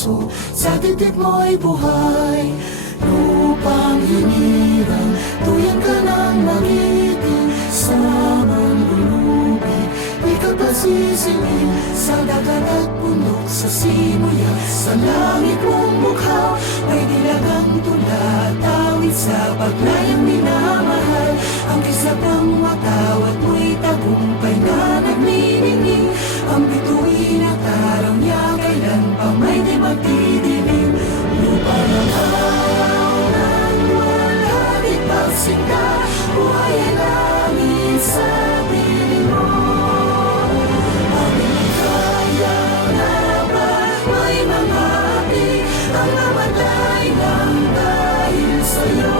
puso, sa dibdib mo'y buhay. Lupang hinirang, tuyan ka ng mag-ibig, sa manlulubi, ikaw pa sisingin, sa dagat at bundok, sa simuya, sa langit mong mukha, may nilagang tula, tawid sa paglayang minamahal. Ang kisap ng matawat mo'y tagumpay na nagniningning, ang bituin at araw niya kailan pa may di magdidilim. Lupa ng araw ng wala di pagsinta, buhay ay langit sa piling mo. Aming kaya na ba may mga api ang namatay ng dahil sa'yo?